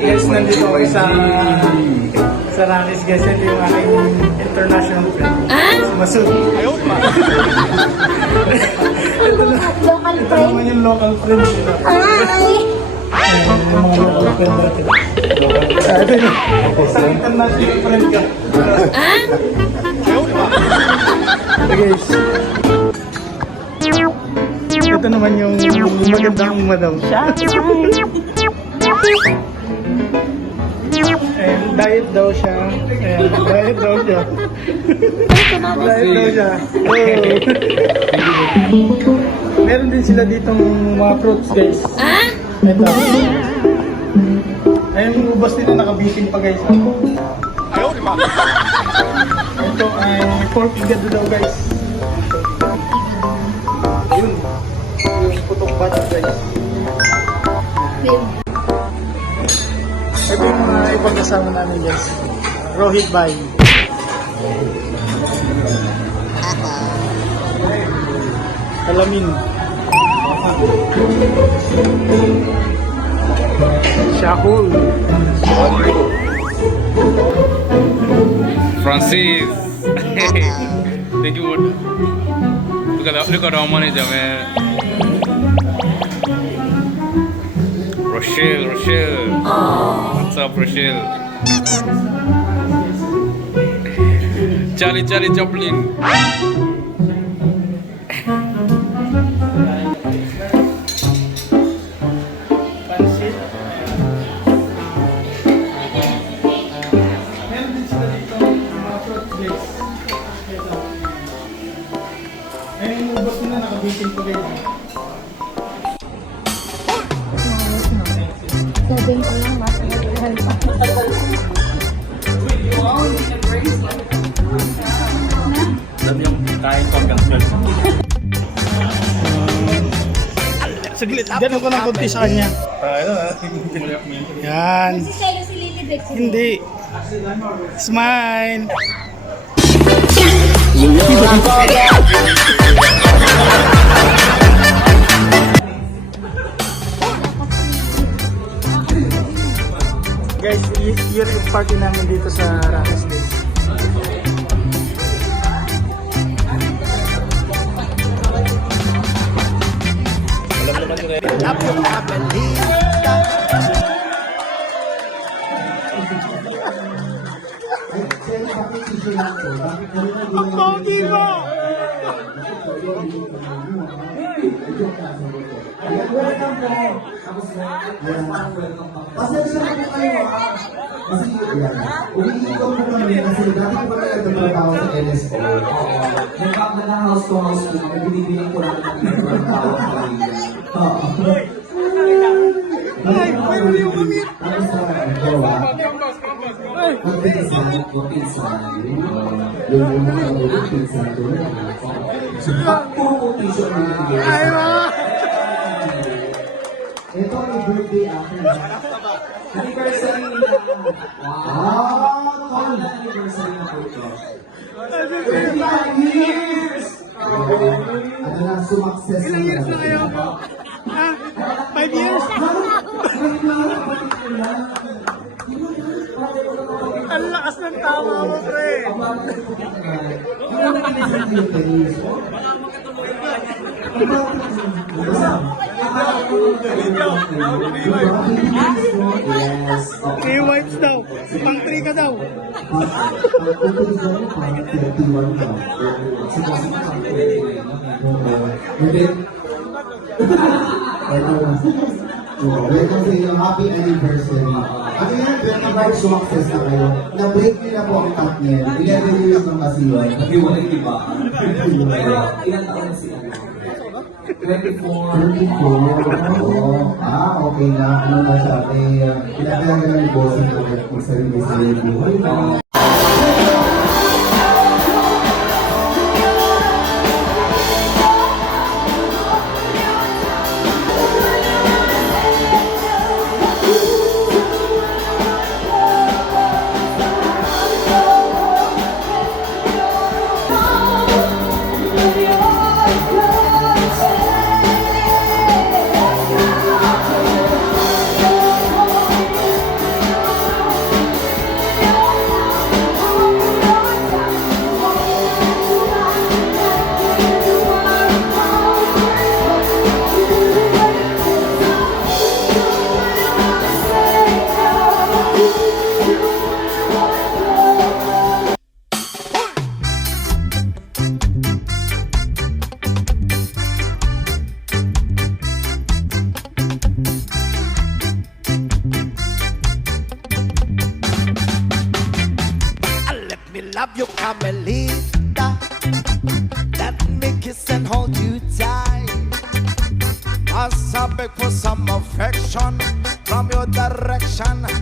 Guys, nandito ako sa Ranis, guys. Ito yung aking international friend. Si Masud. Ayaw pa. Local Ito friend. naman yung local friend nila. Hi! Yung mga local friend natin. Ito yung isang international friend ka. Ayaw pa. Guys. Ito naman yung magandang madam. And diet daw siya. And diet daw siya. Diet daw siya. Oh. Meron din sila ditong mga fruits, guys. Ito. Ayun yung ubas nila nakabiting pa, guys. Ayaw, di ba? Ito ay pork gado daw, guys. Yun. Yung putok bata, guys. Ito yung mga ibang kasama namin, guys. Rohit Bay. Alamin. Shahul. Francis. Thank you. Look at our manager, man. Rochelle. What's up, Rochelle? Charlie Chaplin. Pansit. Meron din sila dito mga fruit flakes. Ito. Ayun yung ubas nila nakabiting pa, guys. Sabihin ko lang, mas mahal pa. Dami yung kain ko hanggang 12. Saglit, ganun ko ng konti sa kanya. Yan. Si Shelo, si Lily Bex. Hindi. Smile. Guys, yun yung party namin dito sa Rames, guys. Ang pogi mo! Pasensya na po kayo kasi umiikot po kami kasi dati ko na nagtatrabaho sa NSO. Nagkakala house to house po kami, binibiling ko lang ng ibang tao ang pamilya. Ay, pwede mo yung kumit! Ano sa gawa? Magpinsan, yung mga pinsan ko na. Puro t-shirt na bibigay. Ay, ma! Ito may birthday ako. Anniversary na. Wow! Tol! Anniversary na po ito. 35 years! Ano na, sumakses na. Ilang years na kayo? Ha? 5 years? Ang lakas ng tama mo, pre! May wipes daw. Pang 3 ka daw. Welcome sa inyong happy anniversary. Ano yan, 25 success na kayo. Na-break nyo na po ang top niyan. 11 years nang kasi yun. Nag-iwalay, di ba? Ilan taon na siya? 24. 34. Oo. Okay na. Ano na sabi, pinakalaga na ni bossing na kung sarili-sarili buhay na. love you, Carmelita. Let me kiss and hold you tight. As I beg for some affection from your direction.